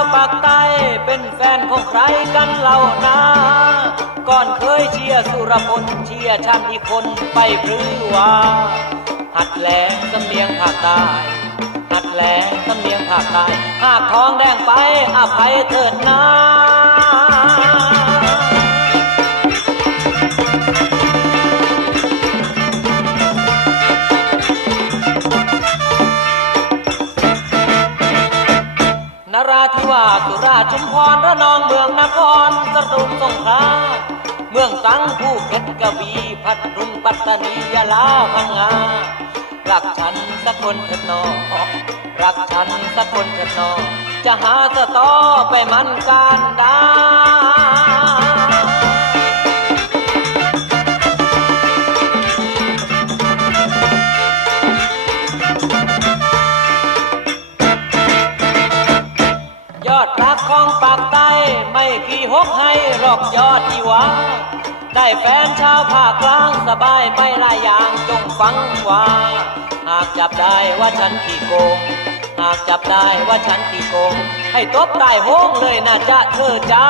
วปากใต้เป็นแฟนของใครกันเล่านาก่อนเคยเชียร์สุรพลเชียร์ชาติคนไปหรือว่าหัดแหลงสำเนียงภาคใต้หัดแหลงสำเนียงภาคใต้หากท้องแดงไปอภัยเถิดนา ธิวาสสุราษฎร์ชุมพรระนองเมืองนครสตูลสงขลาเมืองสังผู้เพชรกวีพัทลุงปัตตานียะลาพังงารักฉันสักคนเถิดนอรักฉันสักคนเถิดนอจะหาสตอไปมันการด ปากใต้ไม่กี่หกให้รอกยอดที่วาได้แฟนชาวภาคกลางสบายไม่ลายอย่างจงฟังว่าหากจับได้ว่าฉันขี้โกง หากจับได้ว่าฉันขี้โกง ให้ตบใต้โฮงเลยน่าจะเธอจ้า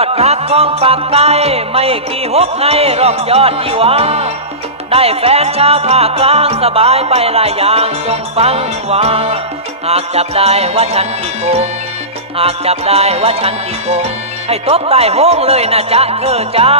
อดรักของปากใต้ไม่กี่หกให้รอกยอดที่หวาได้แฟนชาวภาคกลางสบายไปหลายอย่างจงฟังว่า หากจับได้ว่าฉันขี้โกง หากจับได้ว่าฉันขี้โกง ให้ตบใต้โห้งเลยนะจ๊ะเธอจ้า